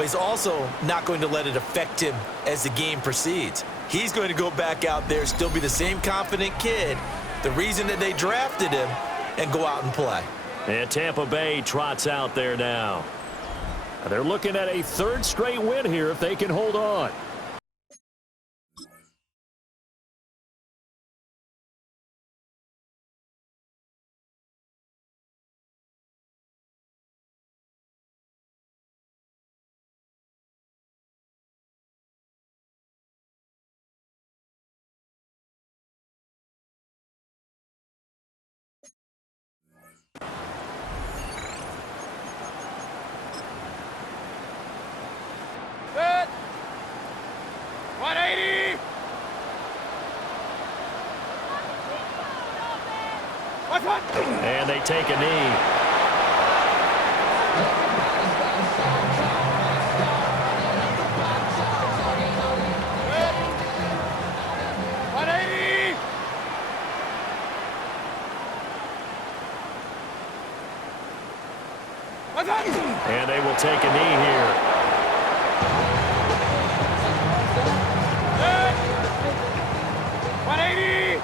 but he's also not going to let it affect him as the game proceeds. He's going to go back out there, still be the same confident kid, the reason that they drafted him, and go out and play. And Tampa Bay trots out there now. They're looking at a third straight win here if they can hold on. Good. 180. And they take a knee. Good. 180. And they will take a knee here. Good. 180.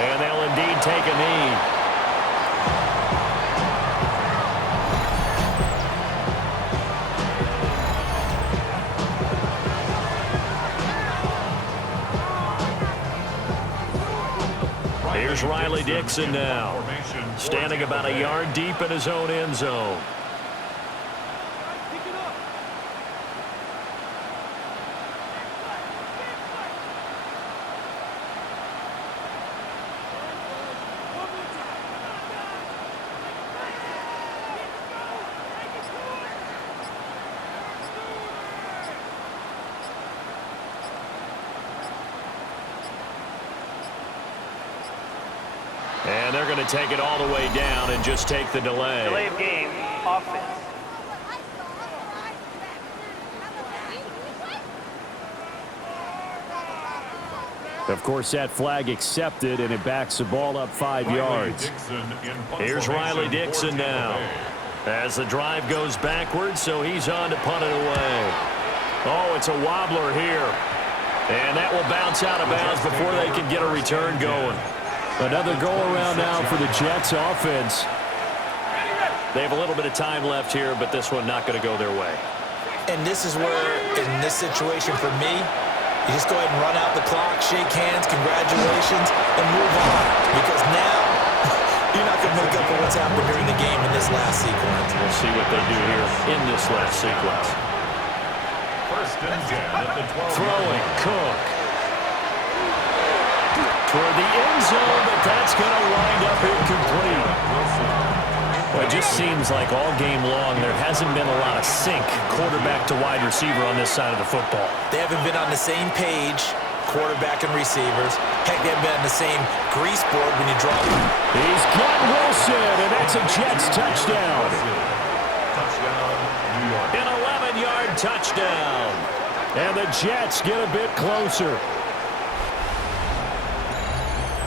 And they'll indeed take a knee. Here's Riley Dixon now, standing about a yard deep in his own end zone. And they're going to take it all the way down and just take the delay. Delay of game, offense. Of course, that flag accepted, and it backs the ball up 5 yards. Here's Riley Dixon now. As the drive goes backwards, so he's on to punt it away. Oh, it's a wobbler here. And that will bounce out of bounds before they can get a return going. Another go-around now for the Jets offense. They have a little bit of time left here, but this one not going to go their way. And this is where, in this situation for me, you just go ahead and run out the clock, shake hands, congratulations, and move on. Because now, you're not going to make up for what's happened during the game in this last sequence. We'll see what they do here in this last sequence. First and 10 at the 12. Throwing, Cook. Toward the end zone, but that's going to wind up incomplete. Well, it just seems like all game long there hasn't been a lot of sync quarterback to wide receiver on this side of the football. They haven't been on the same page, quarterback and receivers. Heck, they haven't been on the same grease board when you drop them. He's got Wilson, and that's a Jets touchdown. Touchdown, New York. An 11-yard touchdown. And the Jets get a bit closer.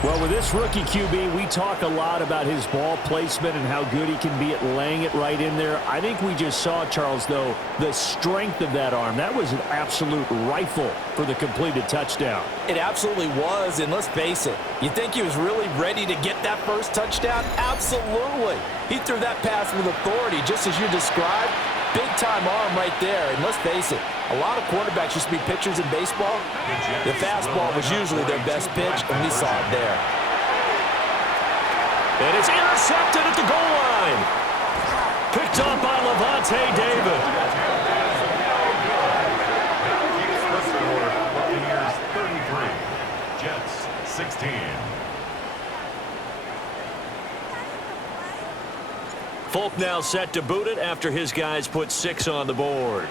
Well, with this rookie QB, we talk a lot about his ball placement and how good he can be at laying it right in there. I think we just saw, Charles, though, the strength of that arm. That was an absolute rifle for the completed touchdown. It absolutely was, and let's face it, you think he was really ready to get that first touchdown? Absolutely. He threw that pass with authority, just as you described. Big-time arm right there, and let's face it, a lot of quarterbacks used to be pitchers in baseball. The fastball was usually their best pitch, and we saw it there. And it's intercepted at the goal line. Picked up by Levante David. Buccaneers 33, Jets 16. Folk now set to boot it after his guys put 6 on the board.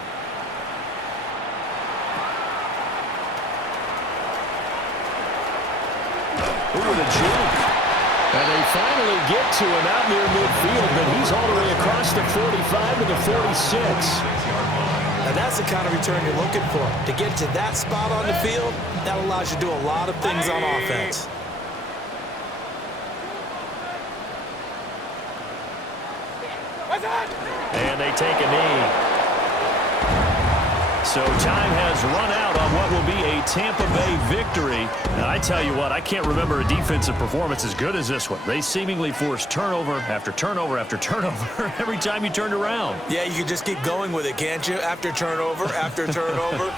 Ooh, the juke. And they finally get to him out near midfield, but he's all the way across the 45 to the 46. Now that's the kind of return you're looking for. To get to that spot on the field, that allows you to do a lot of things on offense. And they take a knee. So time has run out on what will be a Tampa Bay victory. And I tell you what, I can't remember a defensive performance as good as this one. They seemingly forced turnover after turnover after turnover every time you turned around. Yeah, you can just keep going with it, can't you? After turnover, after turnover.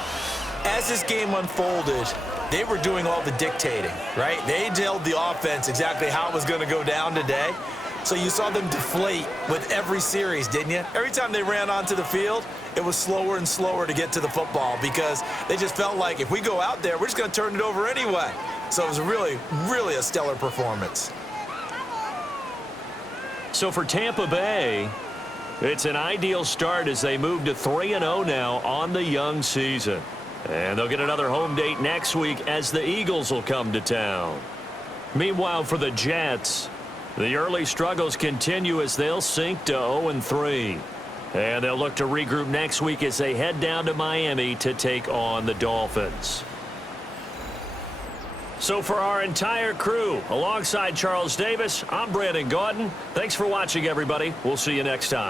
As this game unfolded, they were doing all the dictating, right? They told the offense exactly how it was going to go down today. So you saw them deflate with every series, didn't you? Every time they ran onto the field, it was slower and slower to get to the football because they just felt like if we go out there, we're just going to turn it over anyway. So it was really, really a stellar performance. So for Tampa Bay, it's an ideal start as they move to 3-0 now on the young season. And they'll get another home date next week as the Eagles will come to town. Meanwhile, for the Jets, the early struggles continue as they'll sink to 0-3. And they'll look to regroup next week as they head down to Miami to take on the Dolphins. So for our entire crew, alongside Charles Davis, I'm Brandon Gaudin. Thanks for watching, everybody. We'll see you next time.